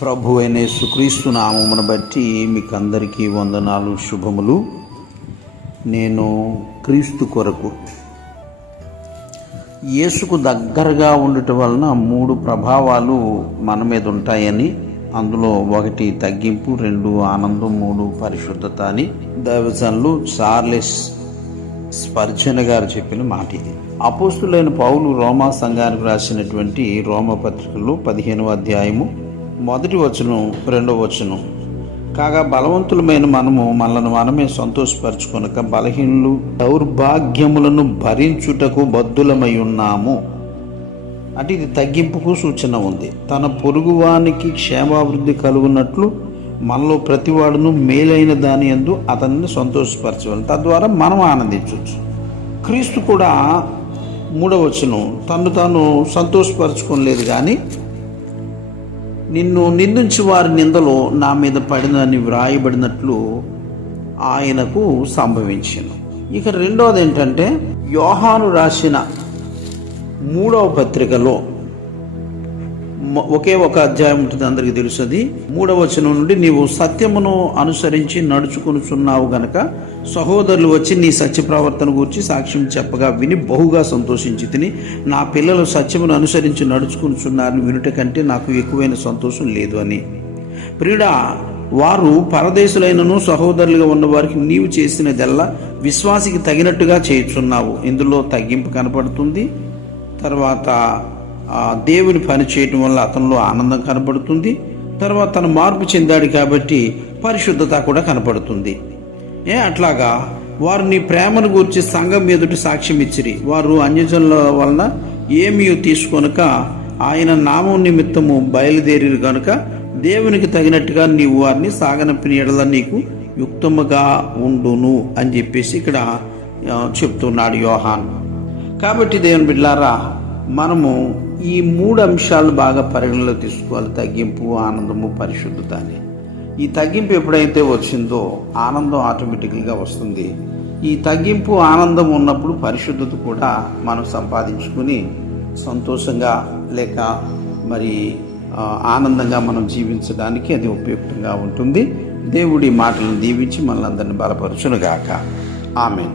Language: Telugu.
ప్రభు అయిన యేసుక్రీస్తు నామమును బట్టి మీకు అందరికీ వందనాలు, శుభములు. నేను క్రీస్తు కొరకు యేసుకు దగ్గరగా ఉండటం వలన 3 ప్రభావాలు మన మీద ఉంటాయని, అందులో 1 తగ్గింపు, 2 ఆనందం, 3 పరిశుద్ధత అని దైవజనులు చార్లెస్ స్పర్జన్ గారు చెప్పిన మాట ఇది. అపోస్తులైన పౌలు రోమా సంఘానికి రాసినటువంటి రోమా పత్రికలో 15వ అధ్యాయము 1వ వచనం 2వ వచనం, కాగా బలవంతులమైన మనము మనలను మనమే సంతోషపరచుకొనక బలహీనులు దౌర్భాగ్యములను భరించుటకు బద్ధులమై ఉన్నాము. అంటే ఇది తగ్గింపుకు సూచన ఉంది. తన పొరుగువానికి క్షేమాభివృద్ధి కలుగునట్లు మనలో ప్రతివాడును మేలైన దాని యందు అతన్ని సంతోషపరచవాలి, తద్వారా మనం ఆనందించవచ్చు. క్రీస్తు కూడా 3వ వచనం తను తాను సంతోషపరచుకోలేదు, కానీ నిన్ను నిందించి వారి నిందలో నా మీద పడినని వ్రాయబడినట్లు ఆయనకు సంభవించెను. ఇక రెండవది ఏంటంటే, యోహాను రాసిన 3వ పత్రికలో ఒకే ఒక అధ్యాయం ఉంటుంది, అందరికీ తెలుస్తుంది. 3వ వచనం నుండి, నీవు సత్యమును అనుసరించి నడుచుకొనుచున్నావు గనక సహోదరులు వచ్చి నీ సత్య ప్రవర్తన గురించి సాక్ష్యం చెప్పగా విని బహుగా సంతోషించి తిని, నా పిల్లలు సత్యమును అనుసరించి నడుచుకొనుచున్నారని వినుట కంటే నాకు ఎక్కువైన సంతోషం లేదు అని. ప్రియుడా, వారు పరదేశులైనను సహోదరులుగా ఉన్న వారికి నీవు చేసినదెల్లా విశ్వాసికి తగినట్టుగా చేయుచున్నావు. ఇందులో తగ్గింపు కనపడుతుంది. తర్వాత దేవుని పని చేయటం వల్ల అతనిలో ఆనందం కనపడుతుంది. తర్వాత తను మార్పు చెందాడు కాబట్టి పరిశుద్ధత కూడా కనపడుతుంది. అట్లాగా వారు నీ ప్రేమను గూర్చి సంఘం ఎదుటి సాక్ష్యం ఇచ్చిరి. వారు అన్యజనుల వలన ఏమీ తీసుకొనక ఆయన నామం నిమిత్తము బయలుదేరి గనుక దేవునికి తగినట్టుగా నీవు వారిని సాగనంపిన ఎడల నీకు యుక్తముగా ఉండును అని చెప్పేసి ఇక్కడ చెప్తున్నాడు యోహాన్. కాబట్టి దేవుని బిడ్డలారా, మనము ఈ 3 అంశాలు బాగా పరిగణలో తీసుకోవాలి: తగ్గింపు, ఆనందము, పరిశుద్ధత అని. ఈ తగ్గింపు ఎప్పుడైతే వచ్చిందో ఆనందం ఆటోమేటిక్గా వస్తుంది. ఈ తగ్గింపు, ఆనందం ఉన్నప్పుడు పరిశుద్ధత కూడా మనం సంపాదించుకుని సంతోషంగా లేక మరి ఆనందంగా మనం జీవించడానికి అది ఉపయుక్తంగా ఉంటుంది. దేవుడి మాటలను దీవించి మనల్ని అందరినీ బలపరచునుగాక. ఆమేన్.